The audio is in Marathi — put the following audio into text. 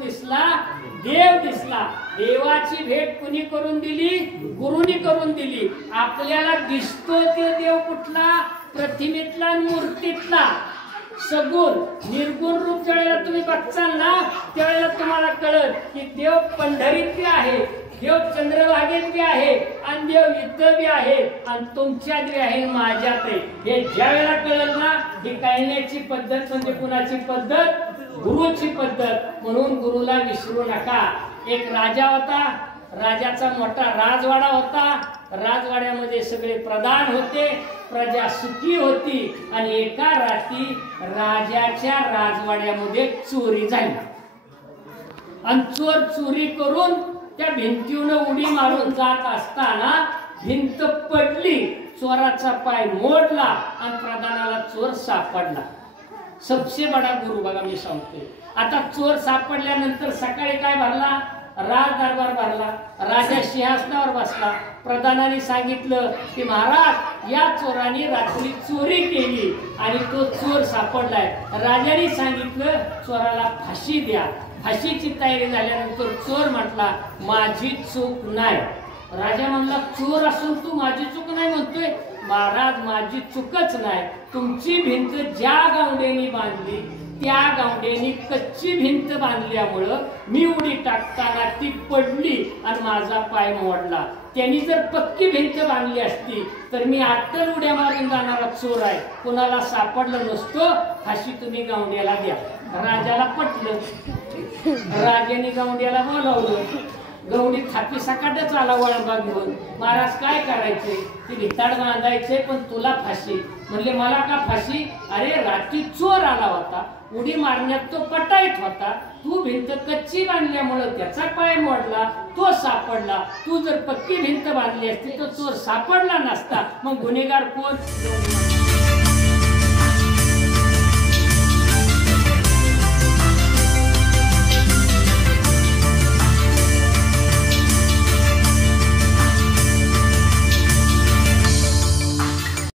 दिसला? देव दिसला. देवाची भेट कुणी करून दिली? गुरुनी करून दिली. आपल्याला दिसतो ते देव कुठला? प्रतिमेतला आणि मूर्तीतला. सगुण निर्गुण रूप ज्यावेळेला तुम्ही बघचाल ना त्यावेळेला तुम्हाला कळत की देव पंढरीत बी आहे, देव चंद्रभागेत बी आहे आणि देव इथं बी आहे आणि तुमच्यात बी आहे, माझ्यात आहे. हे ज्या वेळेला कळलं ना ही कळण्याची पद्धत म्हणजे कुणाची पद्धत? गुरुची पद्धत. म्हणून गुरुला विसरू नका. एक राजा होता, राजाचा मोठा राजवाडा होता. राजवाड्यामध्ये सगळे प्रधान होते, प्रजा सुखी होती. आणि एका रात्री राजाच्या राजवाड्यामध्ये चोरी झाली आणि चोर चोरी करून त्या भिंतीवरून उडी मारून जात असताना भिंत पडली, चोराचा पाय मोडला आणि प्रधानाला चोर सापडला. सबसे बडा गुरु बघा मी सांगतोय. आता चोर सापडल्यानंतर सकाळी काय भरला? राज दरबार भरला. राजा सिंहासनावर बसला. प्रधानाने सांगितलं की महाराज या चोराने रात्री चोरी केली आणि तो चोर सापडलाय. राजाने सांगितलं चोराला फाशी द्या. फाशीची तयारी झाल्यानंतर चोर म्हटला माझी चूक नाही. राजा म्हणला चोर असून तू माझी चूक नाही म्हणतोय? महाराज माझी चूकच नाही. तुमची भिंत ज्या गावड्याने बांधली त्या गावड्याने कच्ची भिंत बांधल्यामुळं मी उडी टाकताना ती पडली आणि माझा पाय मोडला. त्यांनी जर पक्की भिंत बांधली असती तर मी अट्टल उड्या मारून जाणारा चोर आहे, कुणाला सापडलं नसतो. फाशी तुम्ही गावड्याला द्या. राजाला पटलं. राजाने गावड्याला बोलावलं. गवडी थापी सकाटच आला वळंबा घेऊन. महाराज काय करायचे? ती भिताड बांधायचे पण तुला फाशी. म्हणले मला का फाशी? अरे रात्री चोर आला होता, उडी मारण्यात तो पटाईत होता, तू भिंत कच्ची बांधल्यामुळे त्याचा पाय मोडला, तो सापडला. तू जर पक्की भिंत बांधली असती तर चोर सापडला नसता. मग गुन्हेगार कोण?